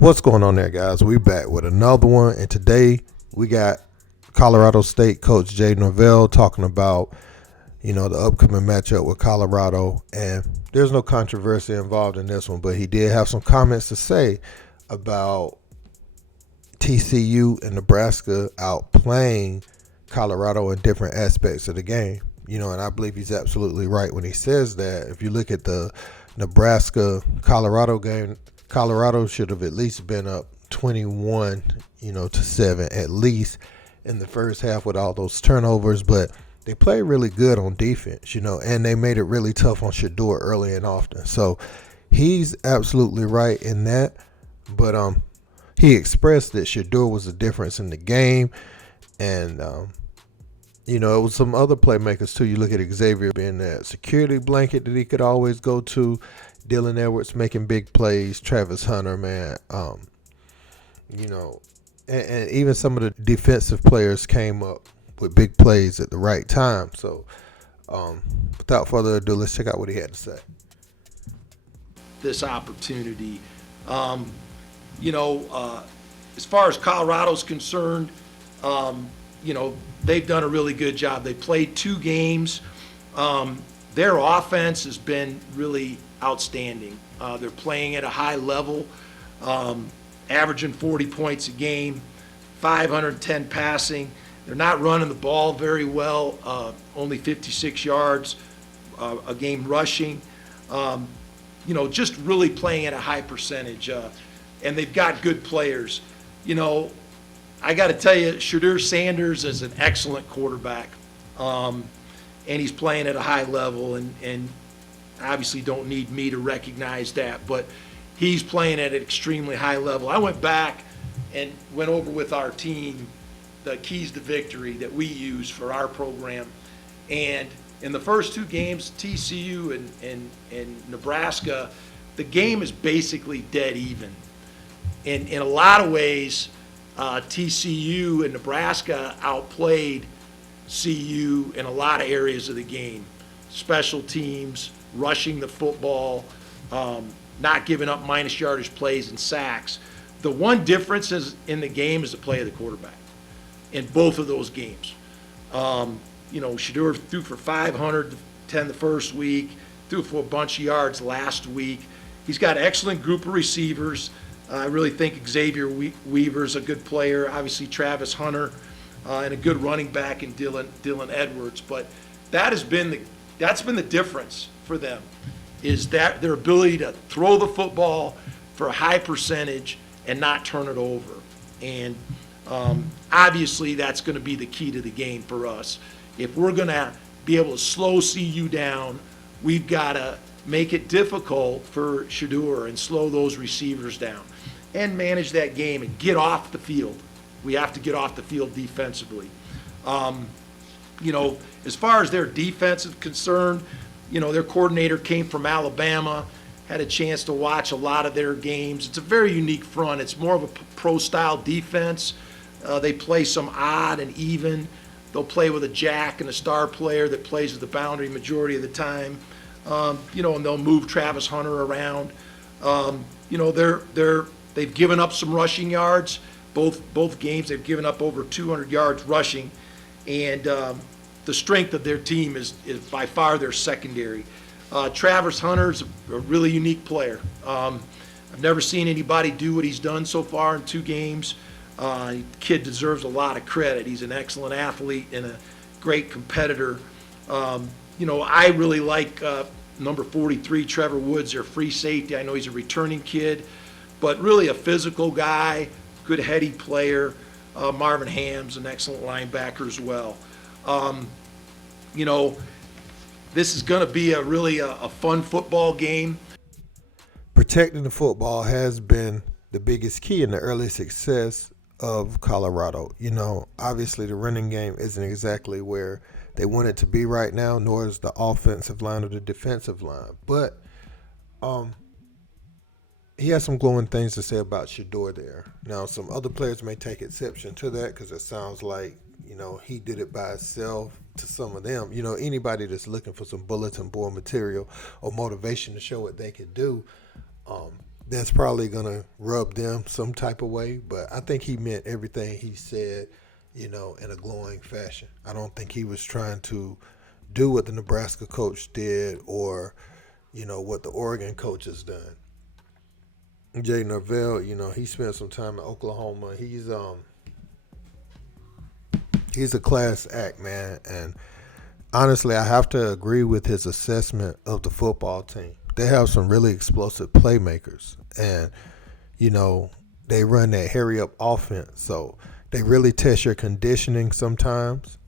What's going on there, guys? We back with another one, and today we got Colorado State Coach Jay Norvell talking about, the upcoming matchup with Colorado. And there's no controversy involved in this one, but he did have some comments to say about TCU and Nebraska outplaying Colorado in different aspects of the game. And I believe he's absolutely right when he says that. If you look at the Nebraska Colorado game, Colorado should have at least been up 21, to 7 at least in the first half with all those turnovers, but they played really good on defense, and they made it really tough on Shedeur early and often. So he's absolutely right in that. But he expressed that Shedeur was the difference in the game, and it was some other playmakers too. You look at Xavier being that security blanket that he could always go to. Dylan Edwards making big plays. Travis Hunter, man. And even some of the defensive players came up with big plays at the right time. So, without further ado, let's check out what he had to say. This opportunity, as far as Colorado's concerned, they've done a really good job. They played 2 games. Their offense has been really outstanding. They're playing at a high level, averaging 40 points a game, 510 passing. They're not running the ball very well, only 56 yards a game rushing. Just really playing at a high percentage. And they've got good players. I got to tell you, Shedeur Sanders is an excellent quarterback. And he's playing at a high level, and obviously don't need me to recognize that, but he's playing at an extremely high level. I went back and went over with our team the keys to victory that we use for our program. And in the first 2 games, TCU and Nebraska, the game is basically dead even. In a lot of ways, TCU and Nebraska outplayed CU in a lot of areas of the game. Special teams, rushing the football, not giving up minus yardage plays and sacks. The one difference in the game is the play of the quarterback in both of those games. Shedeur threw for 510 the first week, threw for a bunch of yards last week. He's got an excellent group of receivers. I really think Xavier Weaver's a good player. Obviously, Travis Hunter, and a good running back in Dylan Edwards. But that's been the difference for them, is that their ability to throw the football for a high percentage and not turn it over. And obviously, that's going to be the key to the game for us. If we're going to be able to slow CU down, we've got to make it difficult for Shedeur and slow those receivers down and manage that game and get off the field. We have to get off the field defensively. As far as their defense is concerned, their coordinator came from Alabama, had a chance to watch a lot of their games. It's a very unique front. It's more of a pro-style defense. They play some odd and even. They'll play with a jack and a star player that plays at the boundary majority of the time. And they'll move Travis Hunter around. They've given up some rushing yards. Both games they've given up over 200 yards rushing, and the strength of their team is by far their secondary. Travis Hunter's a really unique player. I've never seen anybody do what he's done so far in 2 games. The kid deserves a lot of credit. He's an excellent athlete and a great competitor. I really like number 43, Trevor Woods, their free safety. I know he's a returning kid, but really a physical guy, good heady player. Marvin Ham's an excellent linebacker as well. This is going to be a fun football game. Protecting the football has been the biggest key in the early success of Colorado. Obviously the running game isn't exactly where they want it to be right now, nor is the offensive line or the defensive line. But he has some glowing things to say about Shedeur there. Now, some other players may take exception to that because it sounds like, he did it by himself to some of them. Anybody that's looking for some bulletin board material or motivation to show what they can do, that's probably going to rub them some type of way. But I think he meant everything he said, in a glowing fashion. I don't think he was trying to do what the Nebraska coach did or, what the Oregon coach has done. Jay Norvell, he spent some time in Oklahoma. He's a class act, man. And honestly, I have to agree with his assessment of the football team. They have some really explosive playmakers. And, they run that hurry up offense. So they really test your conditioning sometimes.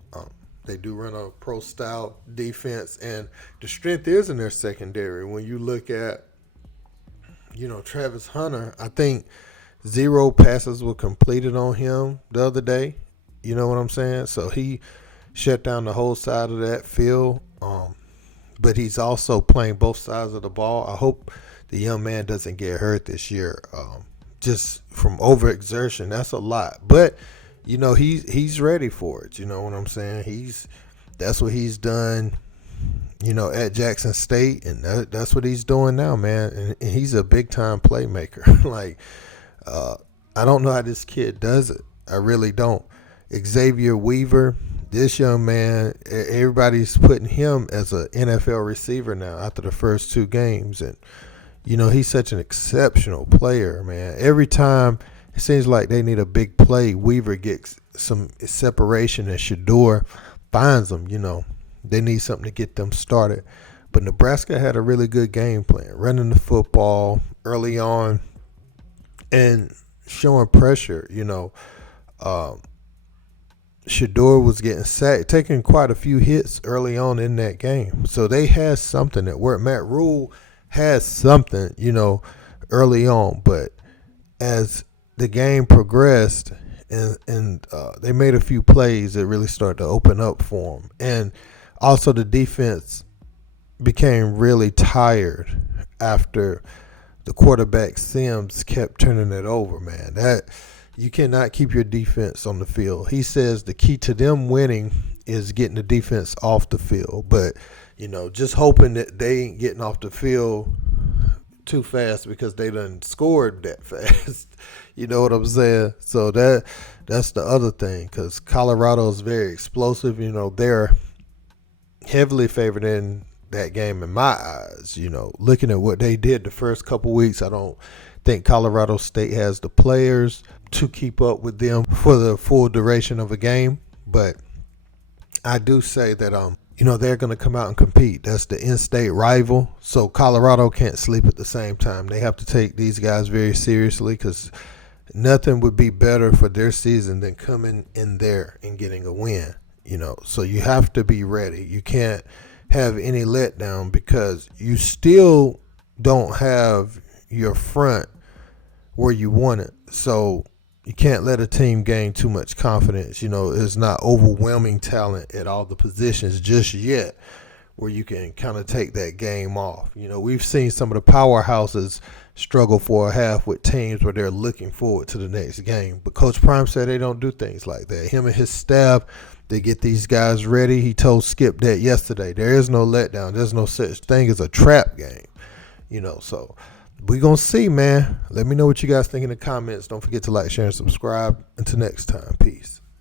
They do run a pro style defense. And the strength is in their secondary. When you look at, Travis Hunter, I think 0 passes were completed on him the other day. You know what I'm saying? So he shut down the whole side of that field. But he's also playing both sides of the ball. I hope the young man doesn't get hurt this year. Just from overexertion, that's a lot. But he's ready for it. You know what I'm saying? That's what he's done. At Jackson State, and that's what he's doing now, man. And he's a big time playmaker. I don't know how this kid does it. I really don't. Xavier Weaver, this young man, everybody's putting him as an NFL receiver now after the first 2 games. And, he's such an exceptional player, man. Every time it seems like they need a big play, Weaver gets some separation and Shedeur finds them, They need something to get them started. But Nebraska had a really good game plan, running the football early on and showing pressure, Shedeur was getting sacked, taking quite a few hits early on in that game. So they had something that worked. Matt Rule had something, early on. But as the game progressed and they made a few plays that really started to open up for them. And also the defense became really tired after the quarterback Sims kept turning it over, man. You cannot keep your defense on the field. He says the key to them winning is getting the defense off the field. But, just hoping that they ain't getting off the field too fast because they done scored that fast. You know what I'm saying? So that's the other thing, because Colorado is very explosive. They're heavily favored in that game in my eyes. Looking at what they did the first couple weeks, I don't think Colorado State has the players to keep up with them for the full duration of a game. But I do say that they're going to come out and compete. That's the in-state rival. So Colorado can't sleep at the same time. They have to take these guys very seriously, because nothing would be better for their season than coming in there and getting a win. So you have to be ready. You can't have any letdown, because you still don't have your front where you want it. So you can't let a team gain too much confidence. It's not overwhelming talent at all the positions just yet where you can kind of take that game off. We've seen some of the powerhouses struggle for a half with teams where they're looking forward to the next game. But Coach Prime said they don't do things like that. Him and his staff, they get these guys ready. He told Skip that yesterday. There is no letdown. There's no such thing as a trap game. So we're going to see, man. Let me know what you guys think in the comments. Don't forget to like, share, and subscribe. Until next time, peace.